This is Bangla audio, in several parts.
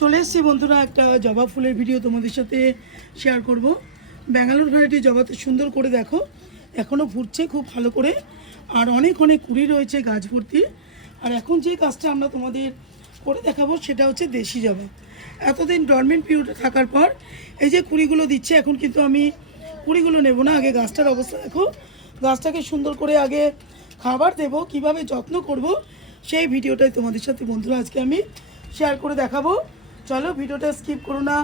চলে এসেছি বন্ধুরা, একটা জবা ফুলের ভিডিও তোমাদের সাথে শেয়ার করব। ব্যাঙ্গালোর ভ্যারাইটি জবাতে সুন্দর করে দেখো, এখনও ফুটছে খুব ভালো করে, আর অনেক অনেক কুড়ি রয়েছে গাছ ভর্তি। আর এখন যে কাজটা আমরা তোমাদের করে দেখাবো সেটা হচ্ছে দেশি জবা। এতদিন ডরমেন্ট পিরিয়ডে থাকার পর এই যে কুড়িগুলো দিচ্ছে, এখন কিন্তু আমি কুড়িগুলো নেব না, আগে গাছটার অবস্থা দেখো। গাছটাকে সুন্দর করে আগে খাবার দেব, কিভাবে যত্ন করব সেই ভিডিওটাই তোমাদের সাথে বন্ধুরা আজকে আমি শেয়ার করে দেখাবো। চলো ভিডিওটা স্কিপ করো না,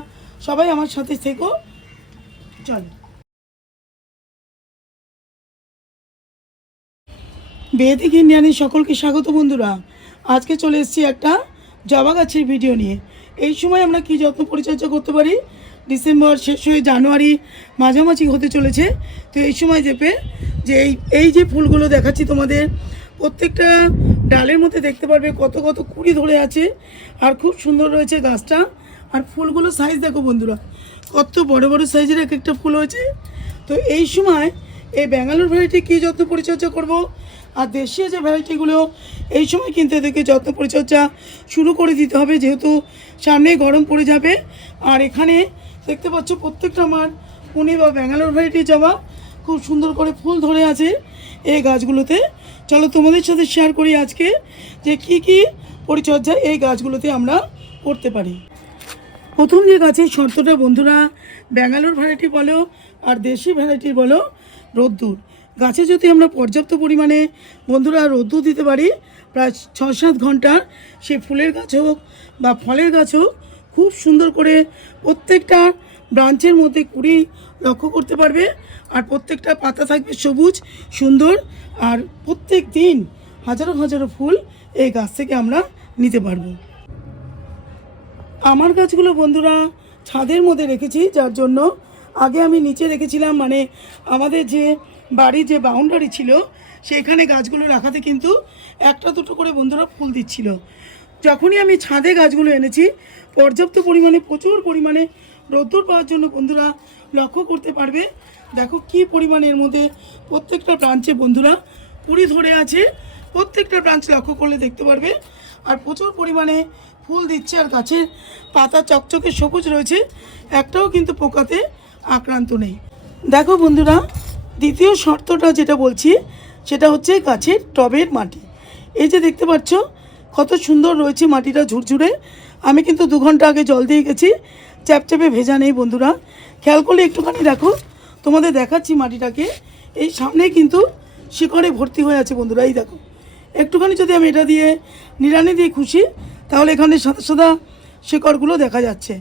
সবাই আমার সাথে থেকো। চলো বেদিক ইন্ডিয়ানের সকলকে স্বাগত বন্ধুরা। আজকে চলে এসেছি একটা জবা গাছের ভিডিও নিয়ে। এই সময় আমরা কি যত্ন পরিচর্যা করতে পারি, ডিসেম্বর শেষ হয়ে জানুয়ারি মাঝামাঝি হতে চলেছে। তো এই সময় চেপে যে এই যে ফুলগুলো দেখাচ্ছি তোমাদের, প্রত্যেকটা ডালের মধ্যে দেখতে পারবে কত কত কুড়ি ধরে আছে, আর খুব সুন্দর রয়েছে গাছটা। আর ফুলগুলো সাইজ দেখো বন্ধুরা, কত বড় বড় সাইজের এক একটা ফুল হয়েছে। তো এই সময় এই ব্যাঙ্গালোর ভ্যারাইটি কী যত্ন পরিচর্যা করব, আর দেশীয় যে ভ্যারাইটিগুলো এই সময় কিন্তু এদেরকে যত্ন পরিচর্যা শুরু করে দিতে হবে, যেহেতু সামনে গরম পড়ে যাবে। আর এখানে দেখতে পাচ্ছ প্রত্যেকটা আমার পুনে বা ব্যাঙ্গালোর ভ্যারাইটি জবা খুব সুন্দর করে ফুল ধরে আছে এই গাছগুলোতে। চলো তোমাদের সাথে শেয়ার করি আজকে যে কি কি পরিচর্যা এই গাছগুলোতে আমরা করতে পারি। প্রথম যে গাছের শর্তটা বন্ধুরা, ব্যাঙ্গালোর ভ্যারাইটি বলো আর দেশি ভ্যারাইটি বলো, রোদ্দুর। গাছে যদি আমরা পর্যাপ্ত পরিমাণে বন্ধুরা রোদ্দুর দিতে পারি, প্রায় 6-7 ঘন্টা, সে ফুলের গাছ হোক বা ফলের গাছ হোক, খুব সুন্দর করে প্রত্যেকটা ব্রাঞ্চের মধ্যে কুড়ি লক্ষ্য করতে পারবে। আর প্রত্যেকটা পাতা থাকবে সবুজ সুন্দর, আর প্রত্যেক দিন হাজারো হাজারো ফুল এই গাছ থেকে আমরা নিতে পারবো। আমার গাছগুলো বন্ধুরা ছাদের মধ্যে রেখেছি, যার জন্য আগে আমি নিচে রেখেছিলাম, মানে আমাদের যে বাড়ির যে বাউন্ডারি ছিল সেখানে গাছগুলো রাখাতে কিন্তু একটা দুটো করে বন্ধুরা ফুল দিচ্ছিল। যখনই আমি ছাদে গাছগুলো এনেছি, পর্যাপ্ত পরিমাণে প্রচুর পরিমাণে রোদ্দুর পাওয়ার জন্য বন্ধুরা লক্ষ্য করতে পারবে, দেখো কি পরিমাণে এর মধ্যে প্রত্যেকটা ব্রাঞ্চে বন্ধুরা কুড়ি ধরে আছে। প্রত্যেকটা ব্রাঞ্চ লক্ষ্য করলে দেখতে পারবে, আর প্রচুর পরিমাণে ফুল দিচ্ছে, আর গাছের পাতা চকচকে সবুজ রয়েছে, একটাও কিন্তু পোকাতে আক্রান্ত নেই। দেখো বন্ধুরা, দ্বিতীয় শর্তটা যেটা বলছি সেটা হচ্ছে গাছের টবের মাটি। এই যে দেখতে পাচ্ছ কত সুন্দর রয়েছে মাটিটা ঝুরঝুরে। আমি কিন্তু 2 ঘন্টা আগে জল দিয়ে গেছি, চ্যাপচ্যাপে ভেজা নেই বন্ধুরা। খেয়াল করলে একটুখানি দেখো, তোমাদের দেখাচ্ছি মাটিটাকে। এই সামনে কিন্তু শিকড়ে ভর্তি হয়ে আছে বন্ধুরা, এই দেখো। একটুখানি যদি আমি এটা দিয়ে নিড়ানি দিয়ে খুশি, তাহলে এখানে সাদা সাদা শিকড়গুলো দেখা যাচ্ছে।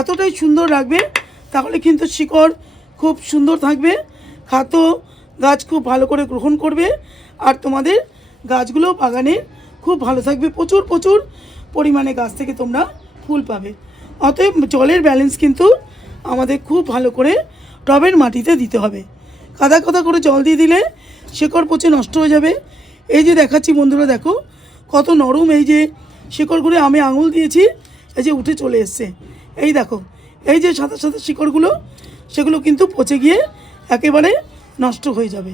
এতটাই সুন্দর লাগবে, তাহলে কিন্তু শিকড় খুব সুন্দর থাকবে, খাদ্য গাছ খুব ভালো করে গ্রহণ করবে, আর তোমাদের গাছগুলো বাগানে খুব ভালো থাকবে। প্রচুর প্রচুর পরিমাণে গাছ থেকে তোমরা ফুল পাবে। অতএব জলের ব্যালেন্স কিন্তু আমাদের খুব ভালো করে টবের মাটিতে দিতে হবে। কাদা কাদা করে জল দিয়ে দিলে শিকড় পচে নষ্ট হয়ে যাবে। এই যে দেখাচ্ছি বন্ধুরা, দেখো কত নরম এই যে শিকড়গুলো, আমি আঙুল দিয়েছি, এই যে উঠে চলে এসছে। এই দেখো, এই যে সাদা সাদা শিকড়গুলো, সেগুলো কিন্তু পচে গিয়ে একেবারে নষ্ট হয়ে যাবে।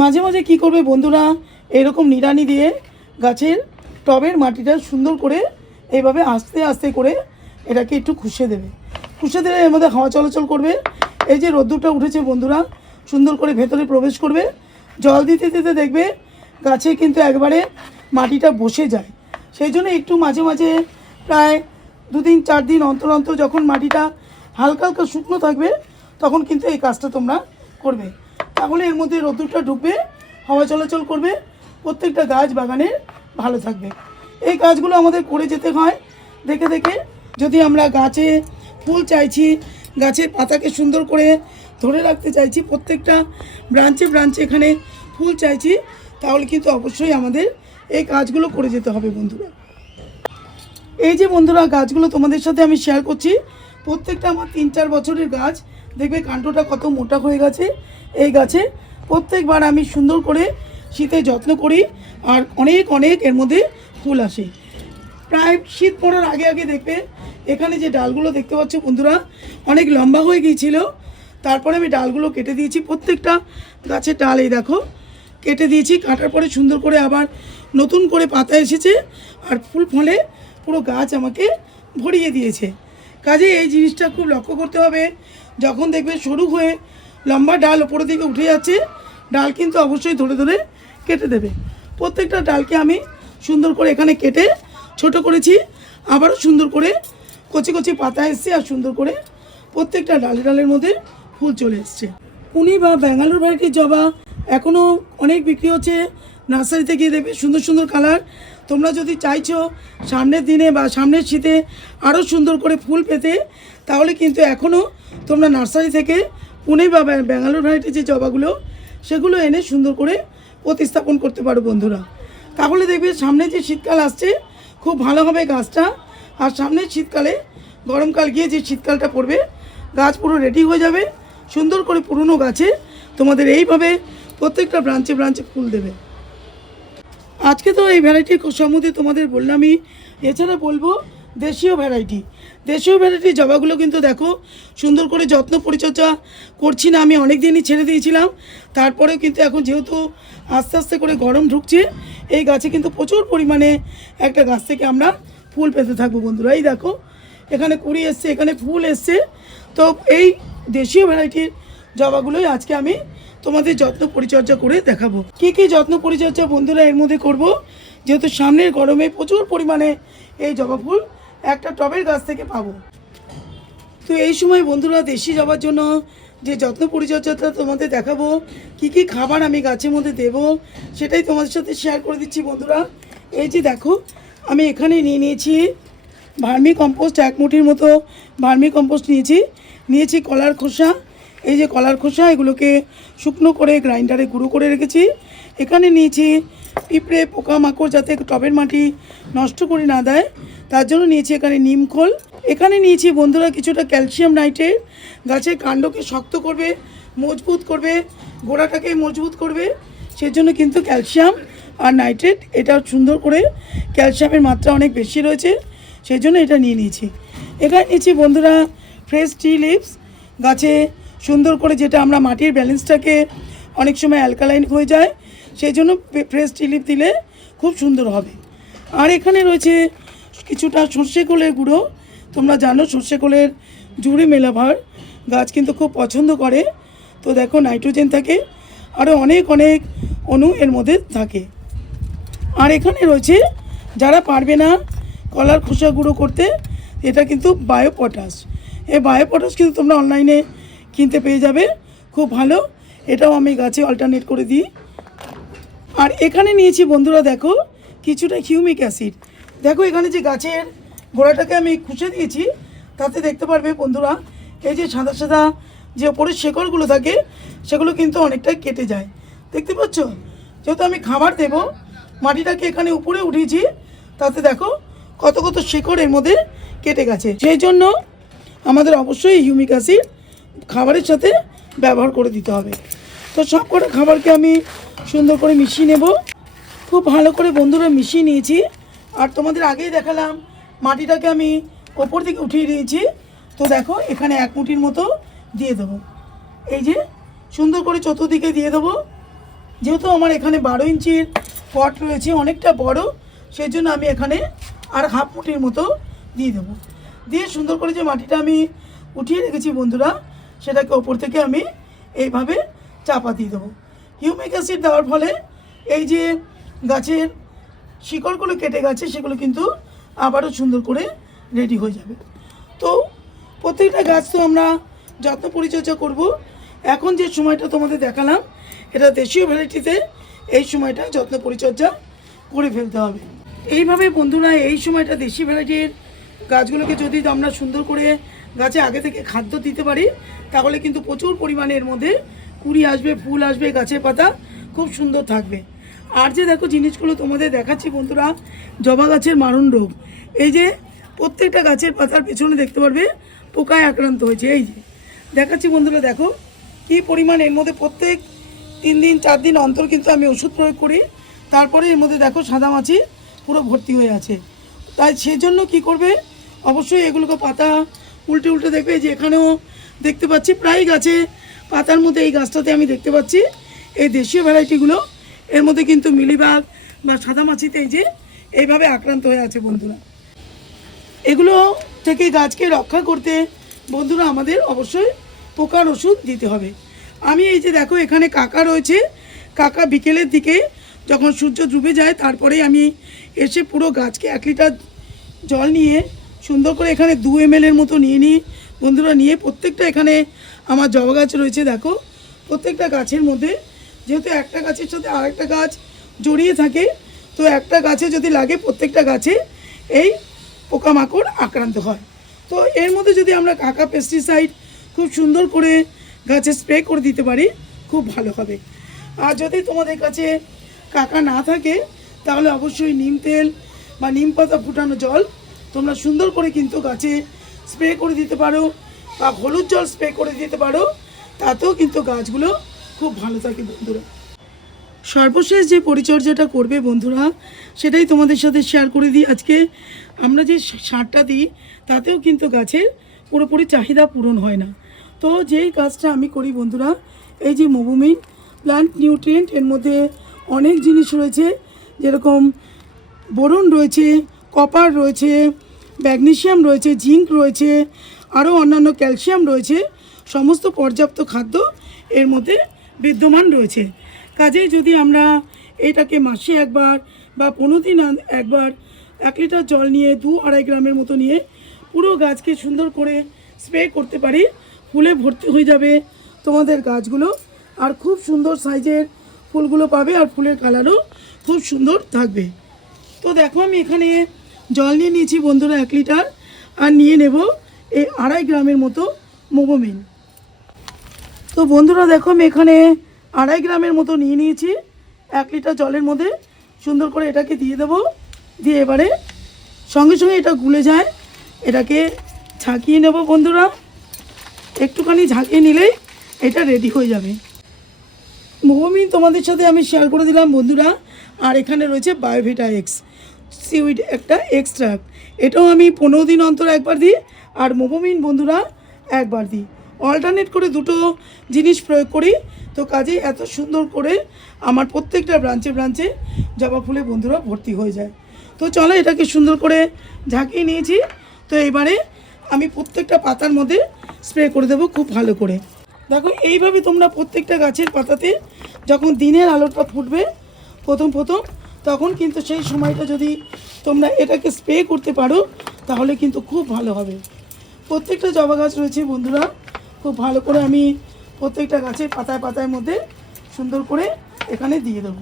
মাঝে মাঝে কি করবে বন্ধুরা, এরকম নিড়ানি দিয়ে গাছের টবের মাটিটা সুন্দর করে এইভাবে আস্তে আস্তে করে এটাকে একটু খুশে দেবে। খুশে দিলে এর মধ্যে হাওয়া চলাচল করবে। এই যে রোদ্দুরটা উঠেছে বন্ধুরা, সুন্দর করে ভেতরে প্রবেশ করবে। জল দিতে দিতে দেখবে গাছে কিন্তু একবারে মাটিটা বসে যায়। সেই জন্য একটু মাঝে মাঝে প্রায় 2 দিন 4 দিন অন্তর অন্তর যখন মাটিটা হালকা হালকা শুকনো থাকবে, তখন কিন্তু এই কাজটা তোমরা করবে। তাহলে এর মধ্যে রোদ্দুরটা ঢুকবে, হাওয়া চলাচল করবে, প্রত্যেকটা গাছ বাগানের ভালো থাকবে। এই কাজগুলো আমাদের করে যেতে হয় দেখে দেখে। যদি আমরা গাছে ফুল চাইছি, গাছের পাতাকে সুন্দর করে ধরে রাখতে চাইছি, প্রত্যেকটা ব্রাঞ্চে ব্রাঞ্চে এখানে ফুল চাইছি, তাহলে কিন্তু অবশ্যই আমাদের এই কাজগুলো করে যেতে হবে বন্ধুরা। এই যে বন্ধুরা গাছগুলো তোমাদের সাথে আমি শেয়ার করছি, প্রত্যেকটা আমার 3-4 বছরের গাছ, দেখবে কাণ্ডটা কত মোটা হয়ে গেছে। এই গাছে প্রত্যেকবার আমি সুন্দর করে শীতে যত্ন করি, আর অনেক অনেক এর মধ্যে ফুল আসে। প্রায় শীত পড়ার আগে আগে দেখবে এখানে যে ডালগুলো দেখতে পাচ্ছ বন্ধুরা, অনেক লম্বা হয়ে গিয়েছিল। তারপরে আমি ডালগুলো কেটে দিয়েছি, প্রত্যেকটা গাছের ডাল এই দেখো কেটে দিয়েছি। কাটার পরে সুন্দর করে আবার নতুন করে পাতা এসেছে, আর ফুল ফলে পুরো গাছ আমাকে ভরিয়ে দিয়েছে। কাজে এই জিনিসটা খুব লক্ষ্য করতে হবে, যখন দেখবে সরু হয়ে লম্বা ডাল ওপরের দিকে উঠে যাচ্ছে, ডাল কিন্তু অবশ্যই ধরে ধরে কেটে দেবে। প্রত্যেকটা ডালকে আমি সুন্দর করে এখানে কেটে ছোট করেছি, আবারও সুন্দর করে কচি কচি পাতা এসছে, আর সুন্দর করে প্রত্যেকটা ডালের মধ্যে ফুল চলে এসছে। পুনি বা ব্যাঙ্গালোর ভ্যারাইটির জবা এখনও অনেক বিক্রি হচ্ছে, নার্সারিতে গিয়ে দেখবে সুন্দর সুন্দর কালার। তোমরা যদি চাইছো সামনের দিনে বা সামনের শীতে আরও সুন্দর করে ফুল পেতে, তাহলে কিন্তু এখনও তোমরা নার্সারি থেকে পুনে বা ব্যাঙ্গালোর ভ্যারাইটির যে জবাগুলো সেগুলো এনে সুন্দর করে প্রতিস্থাপন করতে পারো বন্ধুরা। তাহলে দেখবে সামনে যে শীতকাল আসছে খুব ভালো হবে গাছটা, আর সামনের শীতকালে গরমকাল গিয়ে যে শীতকালটা পড়বে গাছ পুরো রেডি হয়ে যাবে, সুন্দর করে পুরনো গাছে তোমাদের এইভাবে প্রত্যেকটা ব্রাঞ্চে ব্রাঞ্চে ফুল দেবে। আজকে তো এই ভ্যারাইটির সম্বন্ধে তোমাদের বললামই, এছাড়া বলবো দেশীয় ভ্যারাইটির জবাগুলো কিন্তু দেখো সুন্দর করে যত্ন পরিচর্যা করছি না, আমি অনেক দিনই ছেড়ে দিয়েছিলাম। তারপরেও কিন্তু এখন যেহেতু আস্তে আস্তে করে গরম ঢুকছে, এই গাছে কিন্তু প্রচুর পরিমাণে একটা গাছ থেকে আমরা ফুল পেতে থাকবো বন্ধুরা। এই দেখো এখানে কুড়ি এসছে, এখানে ফুল এসছে। তো এই দেশীয় ভ্যারাইটির জবাগুলোই আজকে আমি তোমাদের যত্ন পরিচর্যা করে দেখাবো। কি কি যত্ন পরিচর্যা বন্ধুরা এর মধ্যে করব, যেহেতু সামনের গরমে প্রচুর পরিমাণে এই জবা ফুল একটা টবের গাছ থেকে পাবো। তো এই সময় বন্ধুরা দেশি জবার জন্য যে যত্ন পরিচর্যাটা তোমাদের দেখাবো, কি কি খাবার আমি গাছের মধ্যে দেব সেটাই তোমাদের সাথে শেয়ার করে দিচ্ছি বন্ধুরা। এই যে দেখো আমি এখানে নিয়েছি ভার্মি কম্পোস্ট, 1 মুঠির মতো ভার্মি কম্পোস্ট নিয়েছি কলার খোসা। এই যে কলার খোসা, এগুলোকে শুকনো করে গ্রাইন্ডারে গুঁড়ো করে রেখেছি। এখানে নিয়েছি পিঁপড়ে পোকামাকড় যাতে টবের মাটি নষ্ট করে না দেয়, তার জন্য নিয়েছি এখানে নিম খোল। এখানে নিয়েছি বন্ধুরা কিছুটা ক্যালসিয়াম নাইট্রেট, গাছের কাণ্ডকে শক্ত করবে, মজবুত করবে, গোড়াটাকে মজবুত করবে, সেজন্য কিন্তু ক্যালসিয়াম আর নাইট্রেট, এটা সুন্দর করে ক্যালসিয়ামের মাত্রা অনেক বেশি রয়েছে, সেই জন্য এটা নিয়েছি। এখানে নিয়েছি বন্ধুরা ফ্রেশ টি লিভস, গাছে সুন্দর করে, যেটা আমরা মাটির ব্যালেন্সটাকে অনেক সময় অ্যালকালাইন হয়ে যায়, সেই জন্য ফ্রেশ টি লিভ দিলে খুব সুন্দর হবে। আর এখানে রয়েছে কিছুটা সর্ষে খোলের গুঁড়ো। তোমরা জানো সর্ষে খোলের জুড়ি মেলাভার গাছ কিন্তু খুব পছন্দ করে। তো দেখো নাইট্রোজেন থাকে, আরও অনেক অণু এর মধ্যে থাকে। আর এখানে রয়েছে, যারা পারবে না কলার খোসা গুঁড়ো করতে, এটা কিন্তু বায়ো পটাশ। এই বায়ো পটাশ কিন্তু তোমরা অনলাইনে কিনতে পেয়ে যাবে, খুব ভালো, এটাও আমি গাছে অল্টারনেট করে দিই। আর এখানে নিয়েছি বন্ধুরা দেখো কিছুটা হিউমিক অ্যাসিড। দেখো এখানে যে গাছের গোড়াটাকে আমি খুঁজে দিয়েছি, তাতে দেখতে পারবে বন্ধুরা এই যে সাদা সাদা যে ওপরের শেকড়গুলো থাকে সেগুলো কিন্তু অনেকটাই কেটে যায়, দেখতে পাচ্ছ। যেহেতু আমি খাবার দেব, মাটিটাকে এখানে উপরে উঠিয়েছি, তাতে দেখো কত কত শেকড় এর মধ্যে কেটে গেছে। সেই জন্য আমাদের অবশ্যই হিউমিক অ্যাসিড খাবারের সাথে ব্যবহার করে দিতে হবে। তো সব কটা খাবারকে আমি সুন্দর করে মিশিয়ে নেব, খুব ভালো করে বন্ধুরা মিশিয়ে নিয়েছি। আর তোমাদের আগেই দেখালাম মাটিটাকে আমি ওপর দিকে উঠিয়ে দিয়েছি। তো দেখো এখানে 1 মুঠির মতো দিয়ে দেবো, এই যে সুন্দর করে চতুর্দিকে দিয়ে দেবো। যেহেতু আমার এখানে 12 ইঞ্চির পট রয়েছে, অনেকটা বড়, সেই জন্য আমি এখানে আর 1/2 মুঠির মতো দিয়ে দেবো। দিয়ে সুন্দর করে যে মাটিটা আমি উঠিয়ে রেখেছি বন্ধুরা, সেটাকে ওপর থেকে আমি এইভাবে চাপা দিয়ে দেবো। হিউমিক অ্যাসিড দেওয়ার ফলে এই যে গাছের শিকড়গুলো কেটে গেছে সেগুলো কিন্তু আবারও সুন্দর করে রেডি হয়ে যাবে। তো প্রত্যেকটা গাছ তো আমরা যত্ন পরিচর্যা করব। এখন যে সময়টা তোমাদের দেখালাম এটা দেশীয় ভ্যারাইটিতে, এই সময়টা যত্ন পরিচর্যা করে ফেলতে হবে। এইভাবে বন্ধুরা এই সময়টা দেশি ভ্যারাইটির গাছগুলোকে যদি আমরা সুন্দর করে গাছে আগে থেকে খাদ্য দিতে পারি, তাহলে কিন্তু প্রচুর পরিমাণে এর মধ্যে কুড়ি আসবে, ফুল আসবে, গাছের পাতা খুব সুন্দর থাকবে। আর যে দেখো জিনিসগুলো তোমাদের দেখাচ্ছি বন্ধুরা, জবা গাছের মারণ রোগ, এই যে প্রত্যেকটা গাছের পাতার পেছনে দেখতে পারবে পোকায় আক্রান্ত হয়েছে। এই যে দেখাচ্ছি বন্ধুরা, দেখো কী পরিমাণ এর মধ্যে প্রত্যেক 3 দিন 4 দিন অন্তর কিন্তু আমি ওষুধ প্রয়োগ করি, তারপরে এর মধ্যে দেখো সাদা মাছি পুরো ভর্তি হয়ে আছে। তাই সেজন্য কি করবে, অবশ্যই এগুলোকে পাতা উল্টে উল্টে দেখবে। যে এখানেও দেখতে পাচ্ছি প্রায় গাছে পাতার মধ্যে, এই গাছটাতে আমি দেখতে পাচ্ছি এই দেশীয় ভ্যারাইটিগুলো, এর মধ্যে কিন্তু মিলিবাগ বা সাদা মাছিতে এই যে এইভাবে আক্রান্ত হয়ে আছে বন্ধুরা। এগুলো থেকে গাছকে রক্ষা করতে বন্ধুরা আমাদের অবশ্যই পোকার ওষুধ দিতে হবে। আমি এই যে দেখো এখানে কাকা রয়েছে, কাকা বিকেলের দিকে যখন সূর্য ডুবে যায় তারপরেই আমি এসে পুরো গাছকে 1 লিটার জল নিয়ে সুন্দর করে এখানে 2 ml মতো নিয়ে নিই বন্ধুরা। নিয়ে প্রত্যেকটা এখানে আমার জবা গাছ রয়েছে, দেখো প্রত্যেকটা গাছের মধ্যে যেহেতু একটা গাছের সাথে আরেকটা গাছ জড়িয়ে থাকে, তো একটা গাছে যদি লাগে প্রত্যেকটা গাছে এই পোকামাকড় আক্রান্ত হয়। তো এর মধ্যে যদি আমরা কাকা পেস্টিসাইড খুব সুন্দর করে গাছে স্প্রে করে দিতে পারি খুব ভালো হবে। আর যদি তোমাদের কাছে কাকা না থাকে তাহলে অবশ্যই নিম তেল বা নিম পাতা ফুটানো জল তোমরা সুন্দর করে কিন্তু গাছে স্প্রে করে দিতে পারো, বা হলুদ জল স্প্রে করে দিতে পারো, তাতেও কিন্তু গাছগুলো খুব ভালো থাকে বন্ধুরা। সর্বশেষ যে পরিচর্যাটা করবে বন্ধুরা সেটাই তোমাদের সাথে শেয়ার করে দিই। আজকে আমরা যে সারটা দিই তাতেও কিন্তু গাছের পুরোপুরি চাহিদা পূরণ হয় না। তো যেই কাজটা আমি করি বন্ধুরা, এই যে মোবোমিন প্লান্ট নিউট্রিয়েন্ট, এর মধ্যে অনেক জিনিস রয়েছে, যেরকম বোরন রয়েছে, কপার রয়েছে, ম্যাগনেসিয়াম রয়েছে, জিঙ্ক রয়েছে, আরও অন্যান্য ক্যালসিয়াম রয়েছে, সমস্ত পর্যাপ্ত খাদ্য এর মধ্যে বিদ্যমান রয়েছে। কাজেই যদি আমরা এটাকে মাসে একবার বা 15 দিন একবার 1 লিটার জল নিয়ে 2-2.5 গ্রামের মতো নিয়ে পুরো গাছকে সুন্দর করে স্প্রে করতে পারি, ফুলে ভর্তি হয়ে যাবে তোমাদের গাছগুলো, আর খুব সুন্দর সাইজের ফুলগুলো পাবে, আর ফুলের কালারও খুব সুন্দর থাকবে। তো দেখো আমি এখানে জল নিয়ে নিয়েছি বন্ধুরা 1 লিটার, আর নিয়ে নেব এই 2.5 গ্রামের মতো মোবোমিন। তো বন্ধুরা দেখো আমি এখানে 2.5 গ্রামের মতো নিয়ে নিয়েছি, 1 লিটার জলের মধ্যে সুন্দর করে এটাকে দিয়ে দেবো। দিয়ে এবারে সঙ্গে সঙ্গে এটা গুলে যায়, এটাকে ঝাঁকিয়ে নেব বন্ধুরা। একটুখানি ঝাঁকিয়ে নিলেই এটা রেডি হয়ে যাবে। মোবোমিন তোমাদের সাথে আমি শেয়ার করে দিলাম বন্ধুরা। আর এখানে রয়েছে বায়োভিটা এক্স সিউইড একটা এক্সট্রাক্ট, এটাও আমি 15 দিন অন্তর একবার দিই, আর মোবোমিন বন্ধুরা একবার দিই। অল্টারনেট করে দুটো জিনিস প্রয়োগ করি, তো কাজেই এত সুন্দর করে আমার প্রত্যেকটা ব্রাঞ্চে ব্রাঞ্চে জবা ফুলে বন্ধুরা ভর্তি হয়ে যায়। তো চলো এটাকে সুন্দর করে ঝাঁকিয়ে নিয়েছি, তো এবারে আমি প্রত্যেকটা পাতার মধ্যে স্প্রে করে দেবো খুব ভালো করে। দেখো এইভাবে তোমরা প্রত্যেকটা গাছের পাতাতে যখন দিনের আলোটা ফুটবে প্রথম তখন কিন্তু সেই সময়টা যদি তোমরা এটাকে স্প্রে করতে পারো তাহলে কিন্তু খুব ভালো হবে। প্রত্যেকটা জবা গাছ রয়েছে বন্ধুরা, খুব ভালো করে আমি প্রত্যেকটা গাছের পাতায় পাতায় মধ্যে সুন্দর করে এখানে দিয়ে দেবো।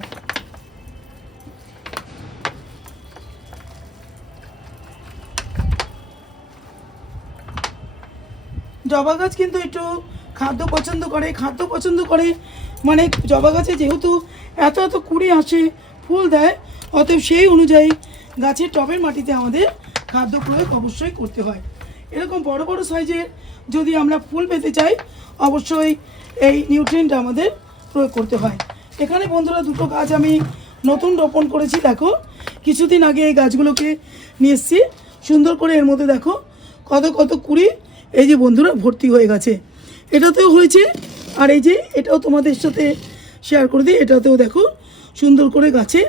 জবা গাছ কিন্তু একটু খাদ্য পছন্দ করে মানে জবা গাছে যেহেতু এত এত কুড়ি আসে, ফুল দেয়, অতএব সেই অনুযায়ী গাছের টবের মাটিতে আমাদের খাদ্য প্রয়োগ অবশ্যই করতে হয়। এরকম বড় বড় সাইজের যদি আমরা ফুল পেতে চাই অবশ্যই এই নিউট্রিয়েন্টটা আমাদের প্রয়োগ করতে হয়। এখানে বন্ধুরা দুটো গাছ আমি নতুন রোপণ করেছি, দেখো কিছুদিন আগে এই গাছগুলোকে নিয়ে এসেছি, সুন্দর করে এর মধ্যে দেখো কত কত কুড়ি এই যে বন্ধুরা ভর্তি হয়ে গেছে। এটাতেও হয়েছে, আর এই যে এটাও তোমাদের সাথে শেয়ার করে দিই, এটাতেও দেখো সুন্দর করে গাছে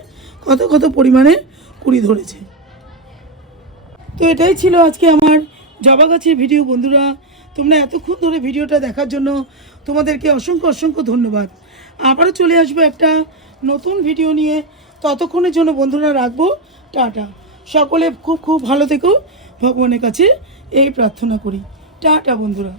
কত কত পরিমাণে কুড়ি ধরেছে। তো এটাই ছিল আজকে আমার জবা গাছের ভিডিও বন্ধুরা। তোমরা এতক্ষণ ধরে ভিডিওটা দেখার জন্য তোমাদেরকে অসংখ্য ধন্যবাদ। আবারও চলে আসবো একটা নতুন ভিডিও নিয়ে, ততক্ষণের জন্য বন্ধুরা রাখবো টাটা। সকলে খুব ভালো থেকো, ভগবানের কাছে এই প্রার্থনা করি। টাটা বন্ধুরা।